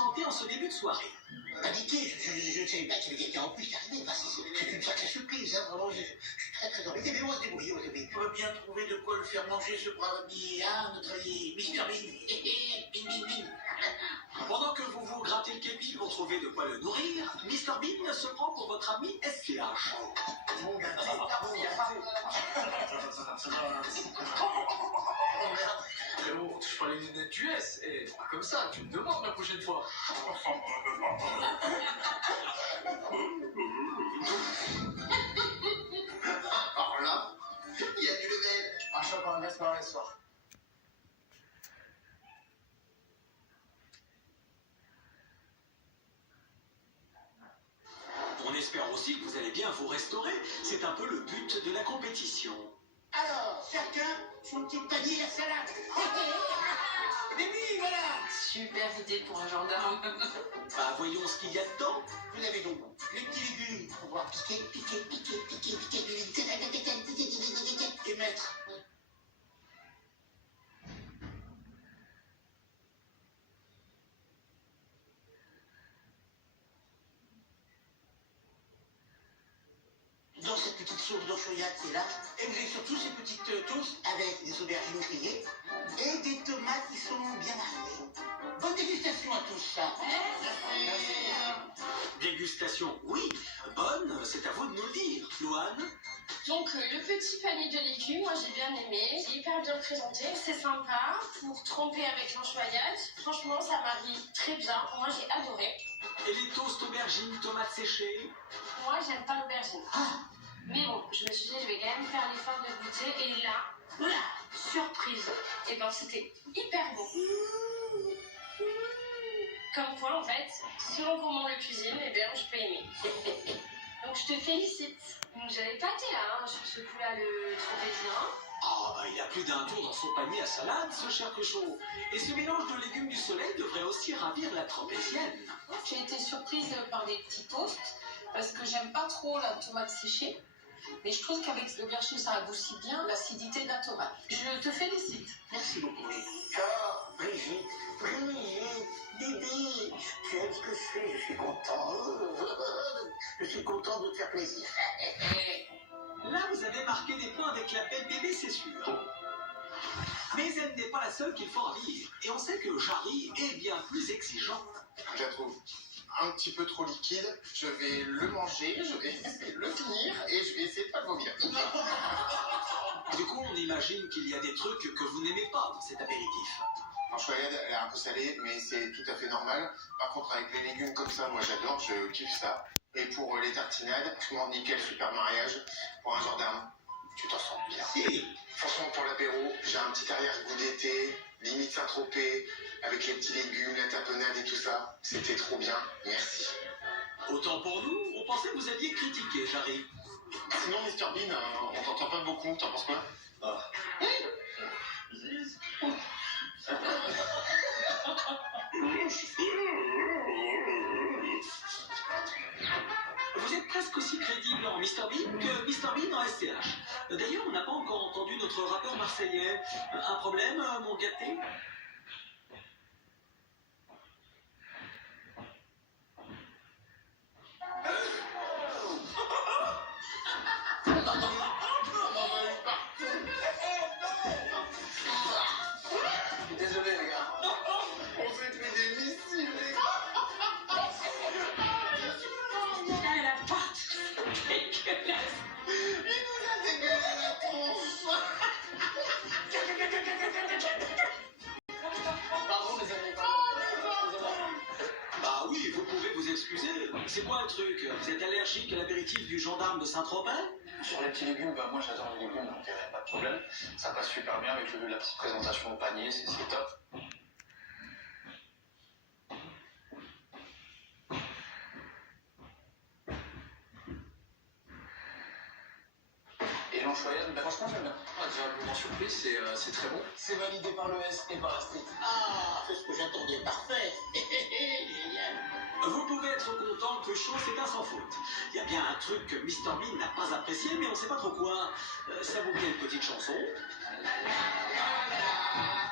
sentez en ce début de soirée? Indiqué, je ne savais pas qu'il y avait quelqu'un en plus qui arrivait. Enfin, c'est une sacrée surprise, hein, vraiment, je suis très embêté, mais on va se débrouiller, On va bien trouver de quoi le faire manger, ce brave ami, hein, notre ami Mr. Bean. Bing, bing, bing. Pendant que vous vous grattez le képi pour trouver de quoi le nourrir, Mr. Bean se prend pour votre ami SCH. Mon gâté, pardon, il n'y a pas... Oh merde. Frérot, touche pas les lunettes US. Eh, c'est pas comme ça, tu me demandes la prochaine fois. Alors là, il y a du level. Ah, je suis encore un gars ce marrer ce soir. On espère aussi que vous allez bien vous restaurer. C'est un peu le but de la compétition. Alors, chacun son petit panier à salade. Déby, voilà. Super idée pour un gendarme. Bah voyons ce qu'il y a dedans. Vous avez donc les petits légumes pour pouvoir piquer et mettre. Dans cette petite sauce d'orchoyade qui est là, et vous avez surtout ces petites toasts avec des aubergines grillées et des tomates qui sont bien marinées. Bonne dégustation à tous ça. Dégustation, oui. Bonne, c'est à vous de nous le dire. Louane? Donc le petit panier de légumes, moi j'ai bien aimé, c'est hyper bien présenté, c'est sympa pour tremper avec l'enchoyade. Franchement ça marie très bien, moi j'ai adoré. Et les toasts aubergines, tomates séchées? Moi j'aime pas l'aubergine. Mais bon, je me suis dit je vais quand même faire l'effort de goûter et là, voilà, surprise. Et ben c'était hyper bon. Comme quoi en fait, selon comment on le cuisine, eh bien je peux aimer. Donc je te félicite. Donc j'avais pâté là, hein, sur ce coup-là, le tropézien. Ah bah il a plus d'un tour dans son panier à salade, ce cher Cruchot. Et ce mélange de légumes du soleil devrait aussi ravir la tropézienne. J'ai été surprise par des petits toasts parce que j'aime pas trop la tomate séchée. Mais je trouve qu'avec l'aubergine, ça adoucit bien l'acidité de la tomate. Je te félicite. Merci beaucoup. Oh, Brigitte, Bibi, tu aimes ce que je fais, je suis content. Je suis content de te faire plaisir. Là vous avez marqué des points avec la belle bébé, c'est sûr. Mais elle n'est pas la seule qu'il faut ravir. Et on sait que Jarry est bien plus exigeant. Je la trouve un petit peu trop liquide. Je vais le manger, je vais le finir et je vais essayer de pas le vomir. Du coup, on imagine qu'il y a des trucs que vous n'aimez pas dans cet apéritif. L'enchoyade, elle est un peu salée, mais c'est tout à fait normal. Par contre, avec les légumes comme ça, moi j'adore, je kiffe ça. Et pour les tartinades, franchement nickel, super mariage. Pour un gendarme, tu t'en sens bien. Et Franchement, pour l'apéro, j'ai un petit arrière-goût d'été, limite Saint-Tropez, avec les petits légumes, la tapenade et tout ça. C'était trop bien, merci. autant pour nous, on pensait que vous alliez critiquer Jarry. Sinon, Mr. Bean, on t'entend pas beaucoup, t'en penses quoi? Vous êtes presque aussi crédible en Mr. Bean que Mr. Bean en SCH. D'ailleurs, on n'a pas encore entendu notre rappeur marseillais. Un problème, mon gâté? Désolé les gars. On s'est pris des missiles, les gars. Ah la pâte. Il nous a dégueulé la tronche. Pardon les amis, Bah oui, vous pouvez vous excuser. C'est quoi le truc? Vous êtes allergique à l'apéritif du gendarme de Saint-Tropez? Sur les petits légumes, bah moi j'adore les légumes, donc pas de problème. Ça passe super bien avec la petite présentation au panier, c'est top. Et l'enchoyade, bah franchement j'aime bien. Agréablement surprise, c'est très bon. C'est validé par le S et par la street. Ah, c'est ce que j'attendais, parfait. Génial. Vous pouvez être content que chaud, c'est un sans faute. Il y a bien un truc que Mr. Bean n'a pas apprécié, mais on sait pas trop quoi. Ça vous plaît une petite chanson? La, la, la.